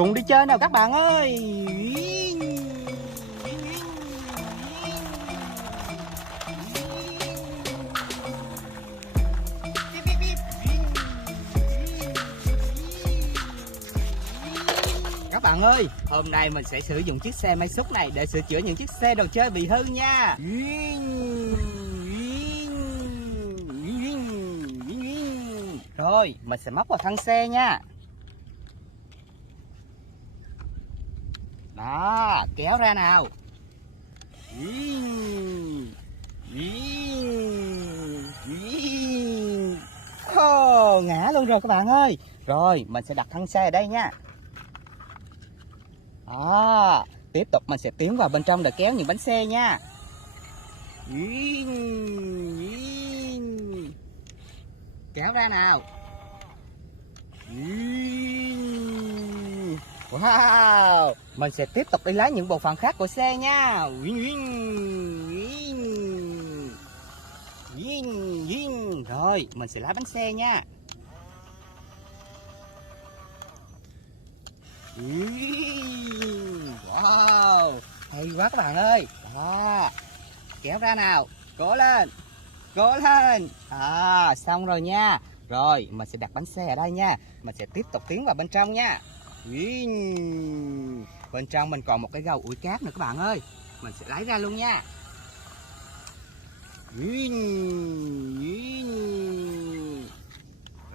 Cùng đi chơi nào các bạn ơi. Các bạn ơi, hôm nay mình sẽ sử dụng chiếc xe máy xúc này để sửa chữa những chiếc xe đồ chơi bị hư nha. Rồi, mình sẽ móc vào thân xe nha. Đó, kéo ra nào. Ngã luôn rồi các bạn ơi. Rồi, mình sẽ đặt thân xe ở đây nha. Đó, tiếp tục mình sẽ tiến vào bên trong để kéo những bánh xe nha. Kéo ra nào. Wow, mình sẽ tiếp tục đi lấy những bộ phận khác của xe nha. Rồi, mình sẽ lái bánh xe nha. Wow, hay quá các bạn ơi. Đó, kéo ra nào. Cố lên. Cố lên. Xong rồi nha. Rồi, mình sẽ đặt bánh xe ở đây nha. Mình sẽ tiếp tục tiến vào bên trong nha. Bên trong mình còn một cái gầu ủi cát nữa các bạn ơi. Mình sẽ lấy ra luôn nha.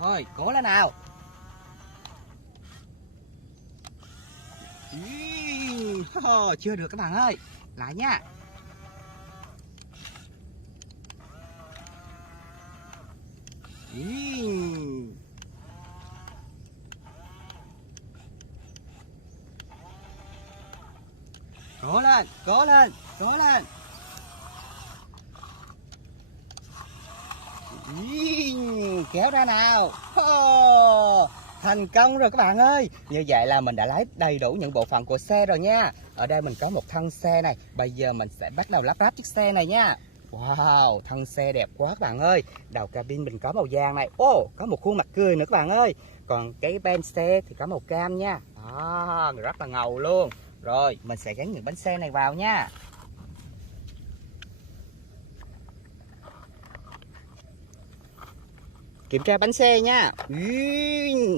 Rồi, cố lên nào. Chưa được các bạn ơi. Lại nha. Cố lên, cố lên, cố lên. Kéo ra nào. Thành công rồi các bạn ơi. Như vậy là mình đã lấy đầy đủ những bộ phận của xe rồi nha. Ở đây mình có một thân xe này. Bây giờ mình sẽ bắt đầu lắp ráp chiếc xe này nha. Wow, thân xe đẹp quá các bạn ơi. Đầu cabin mình có màu vàng này. Có một khuôn mặt cười nữa các bạn ơi. Còn cái ben xe thì có màu cam nha. Rất là ngầu luôn. Rồi, mình sẽ gắn những bánh xe này vào nha. Kiểm tra bánh xe nha.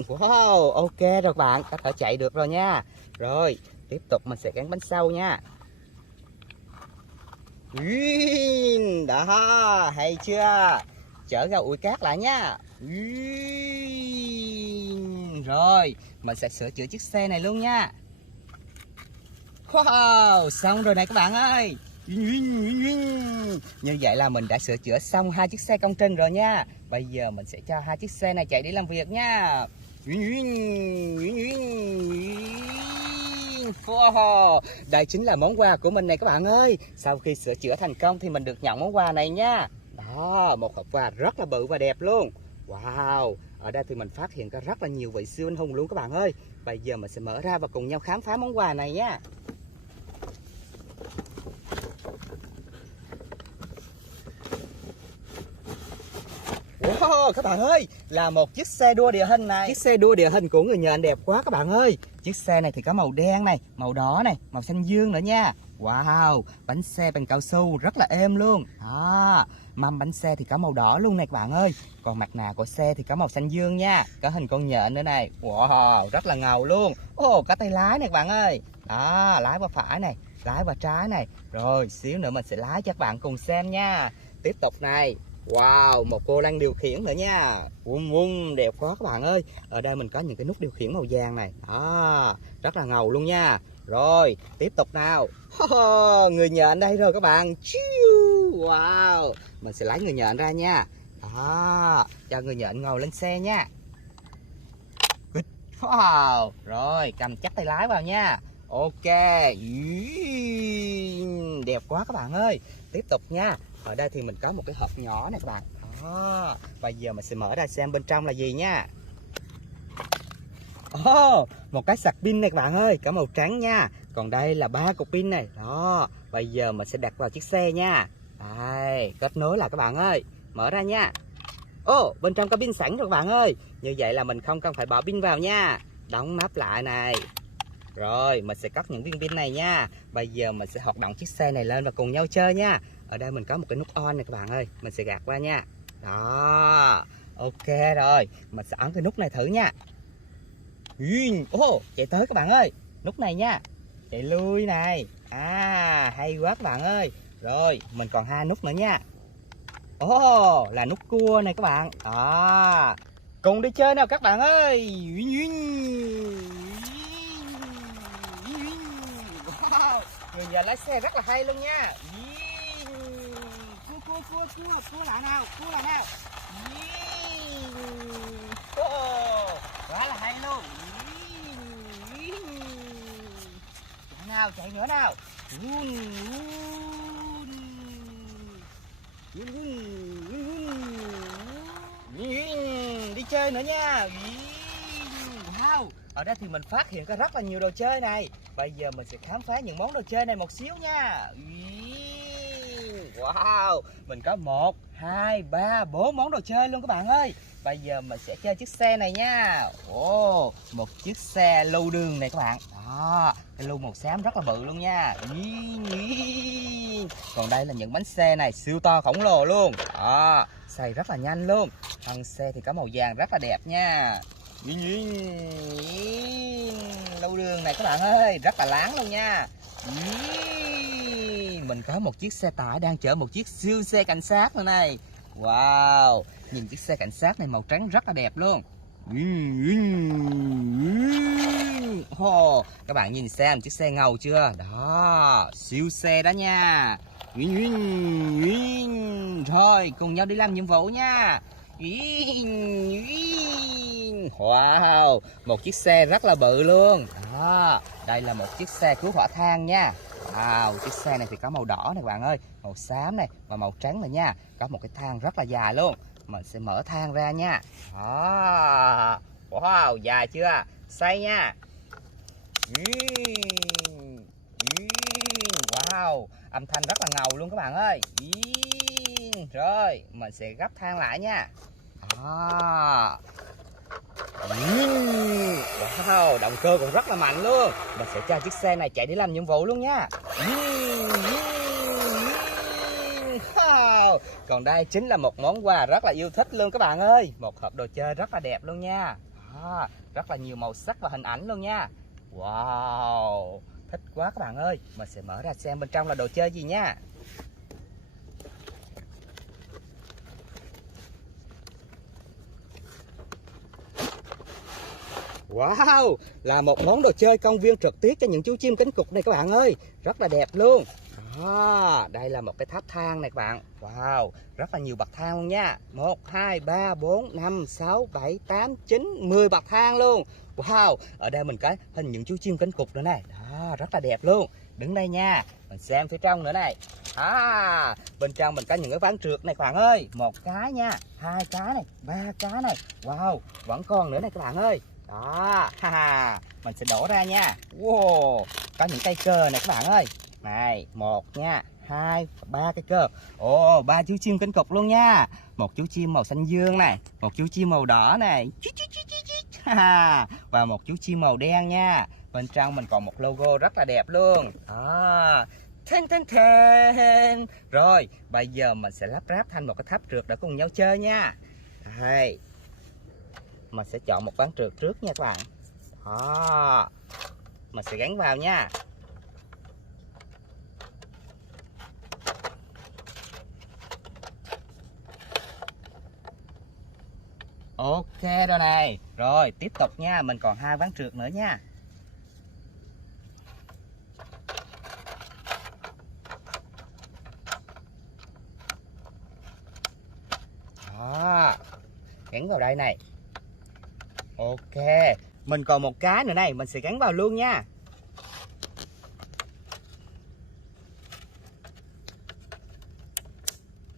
Wow, ok rồi các bạn, có thể chạy được rồi nha. Rồi, tiếp tục mình sẽ gắn bánh sau nha. Đó, hay chưa? Chở ra ủi cát lại nha. Rồi, mình sẽ sửa chữa chiếc xe này luôn nha. Wow, xong rồi này các bạn ơi. Như vậy là mình đã sửa chữa xong hai chiếc xe công trình rồi nha. Bây giờ mình sẽ cho hai chiếc xe này chạy đi làm việc nha. Wow, đây chính là món quà của mình này các bạn ơi. Sau khi sửa chữa thành công thì mình được nhận món quà này nha. Đó, một hộp quà rất là bự và đẹp luôn. Wow, ở đây thì mình phát hiện ra rất là nhiều vị siêu anh hùng luôn các bạn ơi. Bây giờ mình sẽ mở ra và cùng nhau khám phá món quà này nha. Wow, các bạn ơi, là một chiếc xe đua địa hình này. Chiếc xe đua địa hình của người nhện đẹp quá các bạn ơi. Chiếc xe này thì có màu đen này, màu đỏ này, màu xanh dương nữa nha. Wow, bánh xe bằng cao su rất là êm luôn. Mâm bánh xe thì có màu đỏ luôn này các bạn ơi. Còn mặt nạ của xe thì có màu xanh dương nha. Có hình con nhện nữa này. Wow, rất là ngầu luôn. Có tay lái này các bạn ơi. Đó, lái qua phải này, lái qua trái này. Rồi, xíu nữa mình sẽ lái cho các bạn cùng xem nha. Tiếp tục này. Wow, một cô đang điều khiển nữa nha. Đẹp quá các bạn ơi. Ở đây mình có những cái nút điều khiển màu vàng này. Đó, rất là ngầu luôn nha. Rồi, tiếp tục nào. Người nhện đây rồi các bạn. Wow, mình sẽ lấy người nhện ra nha. Đó, cho người nhện ngồi lên xe nha. Wow, rồi cầm chắc tay lái vào nha. Ok. Đẹp quá các bạn ơi. Tiếp tục nha. Ở đây thì mình có một cái hộp nhỏ này các bạn. Bây giờ mình sẽ mở ra xem bên trong là gì nha. Một cái sạc pin này các bạn ơi, có màu trắng nha. Còn đây là 3 cục pin này. Đó, bây giờ mình sẽ đặt vào chiếc xe nha. Đây, kết nối là các bạn ơi. Mở ra nha. Bên trong có pin sẵn rồi các bạn ơi. Như vậy là mình không cần phải bỏ pin vào nha. Đóng nắp lại này. Rồi mình sẽ cất những viên pin này nha. Bây giờ mình sẽ hoạt động chiếc xe này lên và cùng nhau chơi nha. Ở đây mình có một cái nút on này các bạn ơi. Mình sẽ gạt qua nha. Đó. Ok rồi. Mình sẽ ấn cái nút này thử nha. Chạy tới các bạn ơi. Nút này nha. Chạy lui này. Hay quá các bạn ơi. Rồi mình còn 2 nút nữa nha. Là nút cua này các bạn. Đó. Cùng đi chơi nào các bạn ơi. Wow. Người giờ lái xe rất là hay luôn nha. Cua lại nào. Quá là hay luôn. Chạy nữa nào. Đi chơi nữa nha. Wow. Ở đây thì mình phát hiện có rất là nhiều đồ chơi này. Bây giờ mình sẽ khám phá những món đồ chơi này một xíu nha. Wow. Mình có 1, 2, 3, 4 món đồ chơi luôn các bạn ơi. Bây giờ mình sẽ chơi chiếc xe này nha. Một chiếc xe lưu đường này các bạn. Đó, cái lưu màu xám rất là bự luôn nha. Còn đây là những bánh xe này siêu to khổng lồ luôn. Đó, xay rất là nhanh luôn. Thân xe thì có màu vàng rất là đẹp nha. Lưu đường này các bạn ơi, rất là láng luôn nha. Mình có một chiếc xe tải đang chở một chiếc siêu xe cảnh sát nữa này. Wow, nhìn chiếc xe cảnh sát này màu trắng rất là đẹp luôn. Các bạn nhìn xem chiếc xe ngầu chưa? Đó, siêu xe đó nha. Rồi, cùng nhau đi làm nhiệm vụ nha. Wow, một chiếc xe rất là bự luôn. Đó, đây là một chiếc xe cứu hỏa than nha. Wow, chiếc xe này thì có màu đỏ này các bạn ơi, màu xám này và màu trắng này nha. Có một cái thang rất là dài luôn. Mình sẽ mở thang ra nha. Đó. Wow, dài chưa? Xây nha. Wow, âm thanh rất là ngầu luôn các bạn ơi. Rồi, mình sẽ gấp thang lại nha. Đó. Wow, động cơ còn rất là mạnh luôn. Mình sẽ cho chiếc xe này chạy đi làm nhiệm vụ luôn nha. Wow. Còn đây chính là một món quà rất là yêu thích luôn các bạn ơi. Một hộp đồ chơi rất là đẹp luôn nha. Đó, rất là nhiều màu sắc và hình ảnh luôn nha. Wow, thích quá các bạn ơi. Mình sẽ mở ra xem bên trong là đồ chơi gì nha. Wow, là một món đồ chơi công viên trượt tuyết cho những chú chim cánh cụt này các bạn ơi. Rất là đẹp luôn. Đây là một cái tháp thang này các bạn. Wow, rất là nhiều bậc thang luôn nha. 1, 2, 3, 4, 5, 6, 7, 8, 9, 10 bậc thang luôn. Wow, ở đây mình có hình những chú chim cánh cụt nữa này. Đó, rất là đẹp luôn. Đứng đây nha, mình xem phía trong nữa này. Bên trong mình có những cái ván trượt này các bạn ơi. 1 cái nha, 2 cái này, 3 cái này. Wow, vẫn còn nữa này các bạn ơi. Đó, mình sẽ đổ ra nha. Wow, có những cây cờ này các bạn ơi. Này, 1 nha, 2, 3 cái cờ. 3 chú chim cánh cụt luôn nha. Một chú chim màu xanh dương này, một chú chim màu đỏ này. Và một chú chim màu đen nha. Bên trong mình còn một logo rất là đẹp luôn. Đó. Rồi, bây giờ mình sẽ lắp ráp thành một cái tháp trượt để cùng nhau chơi nha. Đây. Mình sẽ chọn một ván trượt trước nha các bạn. Đó. Mình sẽ gắn vào nha. Ok rồi này. Rồi tiếp tục nha. Mình còn 2 ván trượt nữa nha. Đó. Gắn vào đây này. Ok. Mình còn một cái nữa này. Mình sẽ gắn vào luôn nha.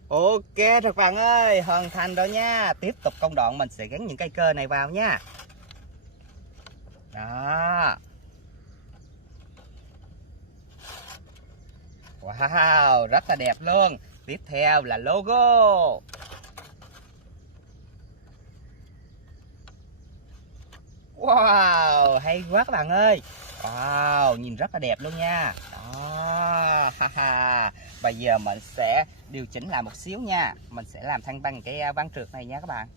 Ok rồi các bạn ơi, hoàn thành rồi nha. Tiếp tục công đoạn mình sẽ gắn những cây cơ này vào nha. Đó. Wow, rất là đẹp luôn. Tiếp theo là logo. Wow, hay quá các bạn ơi. Wow, nhìn rất là đẹp luôn nha. Đó, ha ha. Bây giờ mình sẽ điều chỉnh lại một xíu nha. Mình sẽ làm thăng bằng cái ván trượt này nha các bạn.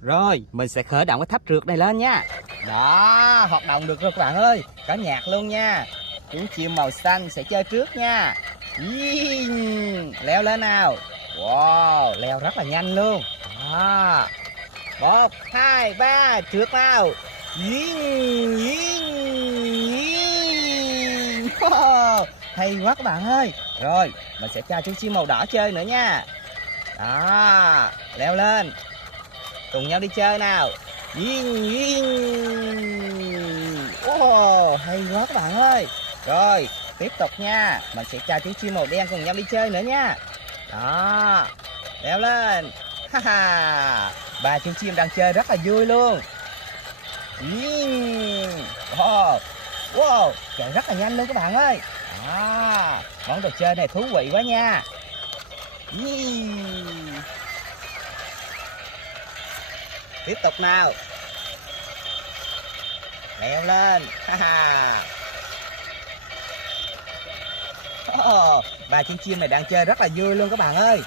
Rồi, mình sẽ khởi động cái tháp trượt này lên nha. Đó, hoạt động được rồi các bạn ơi. Có nhạc luôn nha. Chú chim màu xanh sẽ chơi trước nha. Leo lên nào. Wow, leo rất là nhanh luôn. Đó. 1, 2, 3, trượt nào. Wow, hay quá các bạn ơi. Rồi, mình sẽ cho chú chim màu đỏ chơi nữa nha. Đó, leo lên. Cùng nhau đi chơi nào. Oh, hay quá các bạn ơi. Rồi, tiếp tục nha. Mình sẽ cho chú chim màu đen cùng nhau đi chơi nữa nha. Đó, leo lên. Ha ha. Ba chú chim đang chơi rất là vui luôn. Wow, wow, chạy rất là nhanh luôn các bạn ơi. Đó, món đồ chơi này thú vị quá nha. Tiếp tục nào. Leo lên. Ha ha. Ba chú chim này đang chơi rất là vui luôn các bạn ơi.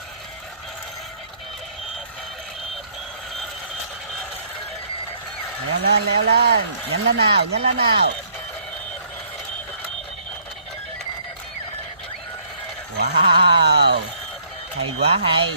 Leo lên, leo lên. Nhanh lên nào, nhanh lên nào. Wow, hay quá hay.